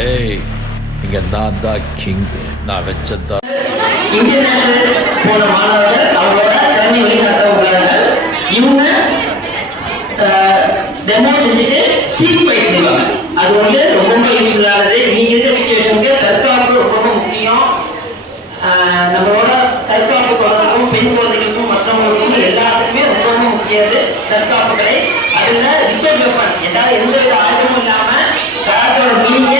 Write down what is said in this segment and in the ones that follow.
ஏய், இங்க நான் தான் கிங். நான் வச்சதா இந்தியன் நேஷனல் போன மாணவர்கள் அவங்களோட திறமை வெளிக்காட்ட உள்ளார்கள். இவங்க டெமோ செஞ்சுட்டு ஸ்பீக் பயிற்சி செய்வாங்க. அது ரொம்ப யூஸ்ஃபுல்லானது. நீங்க இருக்கிற சிச்சுவேஷனுக்கு தற்காப்பு ரொம்ப முக்கியம். நம்மளோட தற்காப்பு தொடர்பும் பெண் குழந்தைகளுக்கும் மற்றவங்களுக்கும் எல்லாத்துக்குமே ரொம்ப முக்கியது தற்காப்பு கலை. அதுல விக்கெட் வெப்பன் ஏதாவது எந்த வித ஆட்டமும் இல்லாம கராத்தோட மீனிங்க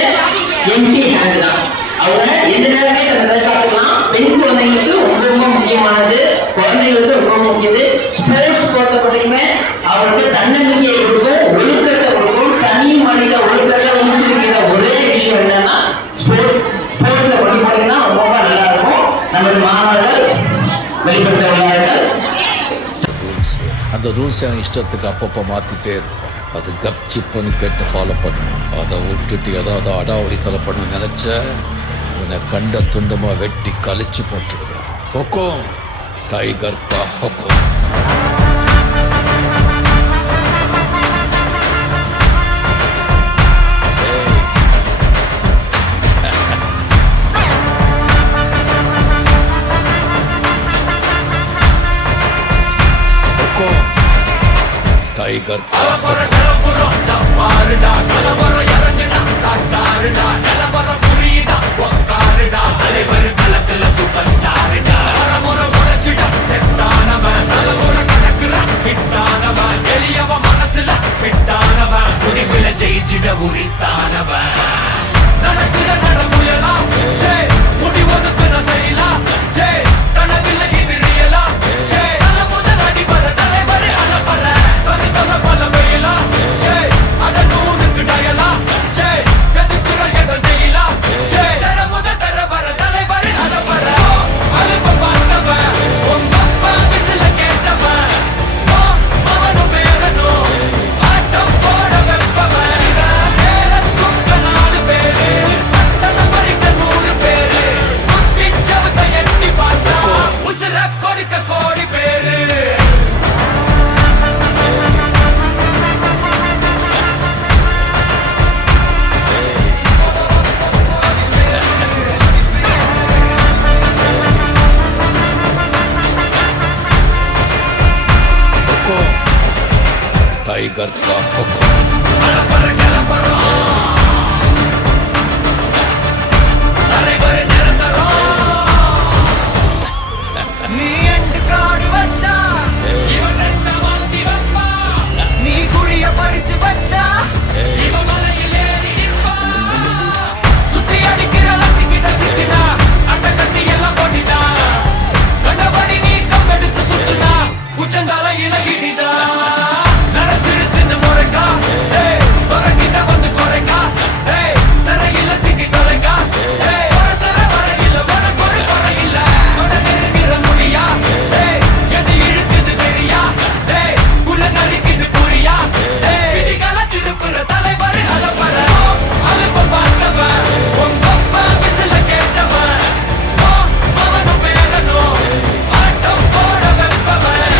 எம்டி ஹேண்ட் தான். அவங்க எந்த நேரமே அந்த தற்காப்புலாம் பெண் குழந்தைங்களுக்கு ரொம்ப முக்கியமானது, குழந்தைங்களுக்கு ரொம்ப முக்கியது. ஸ்போர்ட்ஸ் பொறுத்தவரைக்குமே அவருக்கு தன்னம்பிக்கையை கொடுக்கும், ஒழுக்கத்தை கொடுக்கும். தனி மனித ஒழுக்கத்தை ஊக்குவிக்கிற ஒரே விஷயம் என்னன்னா ஸ்போர்ட்ஸ்ல படிப்பாங்கன்னா ரொம்ப நல்லா இருக்கும். நமது மாணவர்கள் வெளிப்படுத்த உள்ளார்கள். அந்த ரூல்ஸ் என் இஷ்டத்துக்கு அப்பப்போ மாற்றிட்டே இருப்பேன். அது கப்சிப்புன்னு கேட்டு ஃபாலோ பண்ணுவேன். அதை விட்டுட்டு ஏதாவது அடாவடித்தலை பண்ண நினச்ச உன்னை கண்ட துண்டமாக வெட்டி கழிச்சு போட்டுடுவேன். ஹொக்கோம், டைகர் கா ஹொக்கோம். டைகர் ஜெயிச்சிட உரித்தானவன் நடக்கிற நடமுயலா முடி ஒதுக்குன செய்யலா கனவில்லை இது ரியலா நல்ல முதல் அடிபர தலைவர் அலப்பற தனித்தல பல வெயிலா அட நூறுக்கு டயலா செதுக்குற இடம் ஜெயிலா முத தர வர தலைவர் அலப்பற அலுப்ப பார்த்தவன் உங்க அப்பா விசில கேட்டவன் அவனும் பேரனும் ஆட்டம் போட வெப்பவன் டைகர் கா ஹொக்கோம். நீ எண்டு காடு வச்சா இவன் ரெண்ட மாத்தி வைப்பா, நீ குழிய பறிச்சு வச்சா இவன் மலையில் ஏறி நிற்பா. சுத்தி அடிக்கிற லட்சிக்கிட்ட சிக்கினா அட்ட கட்டி எல்லாம் போட்டிட்டா, கண்டபடி நீ கம்பெடுத்து சுத்துனா உச்சந்தால இலகிட்டா. நரைச்சிருச்சுன்னு முறைக்கா தொடங்கிட்ட வந்து குறைக்கா, சிறையில சிக்கி தொலைக்கா. சர வரையில உனக்கு ஒரு குறையில்ல, தொட நெருங்கிற முடியா எது இழுக்குது தெரியா, குள்ள நரிக்குது புரியா. விதிகள திருப்புற தலைவர் அலப்பற அலுப்ப பார்த்தவன் உங்க அப்பா விசில கேட்டவன் அவனும் பேரனும் ஆட்டம் போட வெப்பவன்.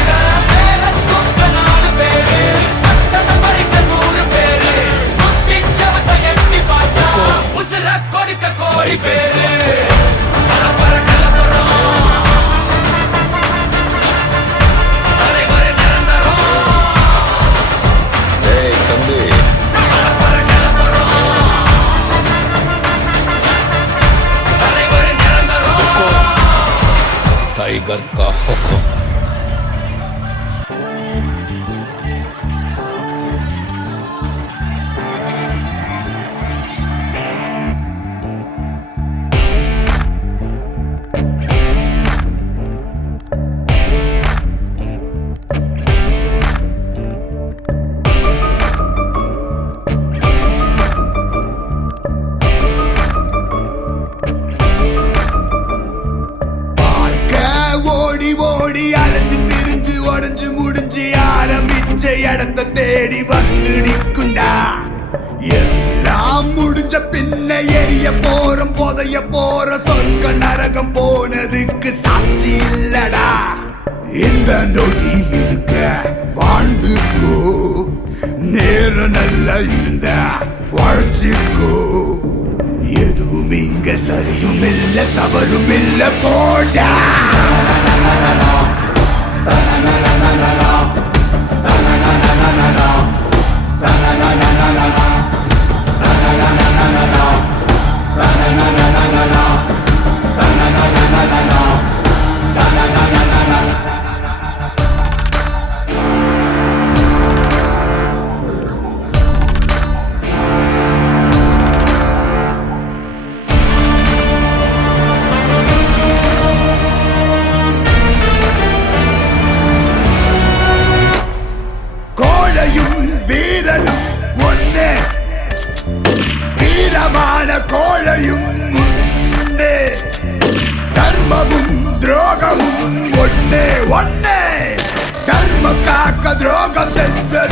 பேரத்துக்க 4 பேரு பட்டத்தை பறிக்க 100 பேரு முத்திச்சவத்தை எட்டி பார்த்தா உசுர கொடுக்க கோடி பேரு. அலப்பற கலப்பறம் தலைவர் நிரந்தரம். ஏய் தம்பி, அலப்பற கலப்பறம் தலைவர் நிரந்தரம். டைகர் கா ஹொக்கோம். இடத்தை தேடி வந்து நிற்குண்டா. எல்லாம் முடிஞ்ச பின்ன எரிய போறோம், புதைய போற சொர்க்க நரகம் போனதுக்கு சாட்சி இல்லடா. இந்த நொடி இருக்க வாழ்ந்துக்கோ, நேரம் நல்லா இருந்தா வாழ்ச்சிக்கோ. இங்க சரியும் இல்ல தவறும் இல்ல போடா கோழையும் வீரனும் ஒன்னே வீரமான கோழையும் ஒன்னே தர்மமும் துரோகமும் ஒன்னே ஒன்னே தர்மம் காக்க துரோகம் செஞ்சே